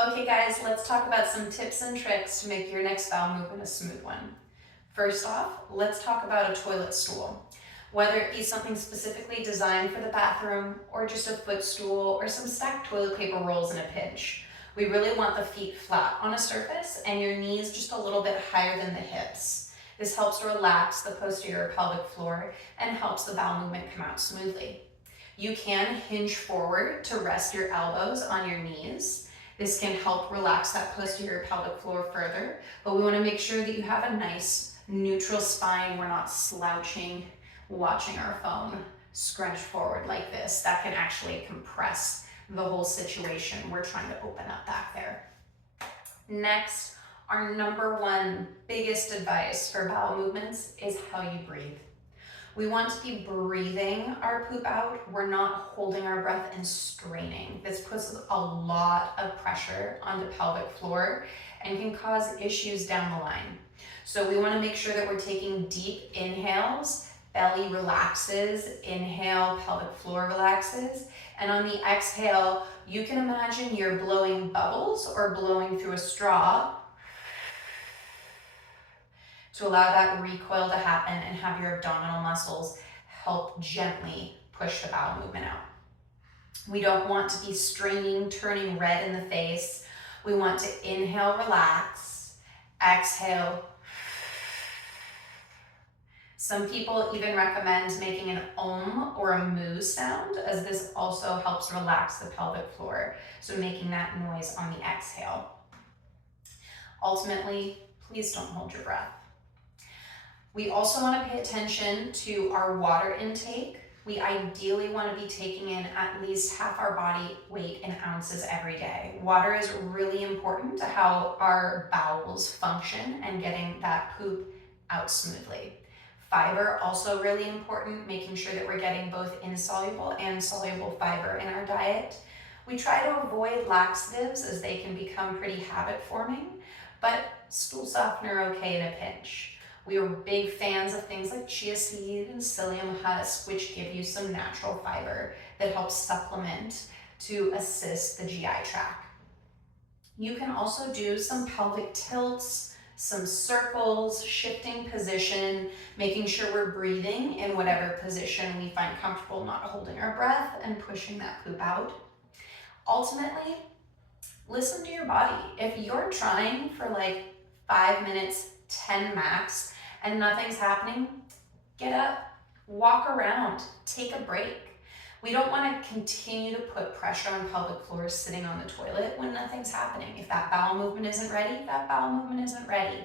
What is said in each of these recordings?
Okay guys, let's talk about some tips and tricks to make your next bowel movement a smooth one. First off, let's talk about a toilet stool. Whether it be something specifically designed for the bathroom or just a footstool or some stacked toilet paper rolls in a pinch. We really want the feet flat on a surface and your knees just a little bit higher than the hips. This helps relax the posterior pelvic floor and helps the bowel movement come out smoothly. You can hinge forward to rest your elbows on your knees. This can help relax that posterior pelvic floor further, but we want to make sure that you have a nice neutral spine. We're not slouching, watching our phone, scrunched forward like this. That can actually compress the whole situation we're trying to open up back there. Next, our number one biggest advice for bowel movements is how you breathe. We want to be breathing our poop out. We're not holding our breath and straining. This puts a lot of pressure on the pelvic floor and can cause issues down the line. So we want to make sure that we're taking deep inhales, belly relaxes, inhale, pelvic floor relaxes, and on the exhale, you can imagine you're blowing bubbles or blowing through a straw to allow that recoil to happen and have your abdominal muscles help gently push the bowel movement out. We don't want to be straining, turning red in the face. We want to inhale, relax, exhale. Some people even recommend making an om or a moo sound, as this also helps relax the pelvic floor. So making that noise on the exhale. Ultimately, please don't hold your breath. We also want to pay attention to our water intake. We ideally want to be taking in at least half our body weight in ounces every day. Water is really important to how our bowels function and getting that poop out smoothly. Fiber, also really important, making sure that we're getting both insoluble and soluble fiber in our diet. We try to avoid laxatives as they can become pretty habit forming, but stool softener okay in a pinch. We are big fans of things like chia seed and psyllium husk, which give you some natural fiber that helps supplement to assist the GI tract. You can also do some pelvic tilts, some circles, shifting position, making sure we're breathing in whatever position we find comfortable, not holding our breath and pushing that poop out. Ultimately, listen to your body. If you're trying for like 5 minutes, 10 max, and nothing's happening, get up, walk around, take a break. We don't want to continue to put pressure on pelvic floors sitting on the toilet when nothing's happening. If that bowel movement isn't ready, that bowel movement isn't ready.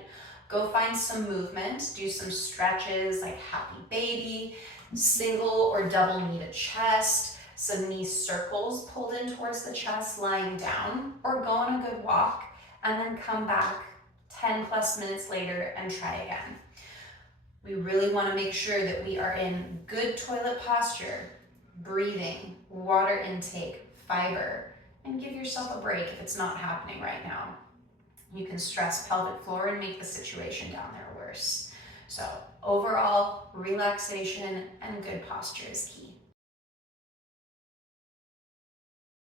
Go find some movement, do some stretches like happy baby, single or double knee to chest, some knee circles pulled in towards the chest lying down, or go on a good walk and then come back 10 plus minutes later and try again. We really want to make sure that we are in good toilet posture, breathing, water intake, fiber, and give yourself a break if it's not happening right now. You can stress pelvic floor and make the situation down there worse. So overall, relaxation and good posture is key.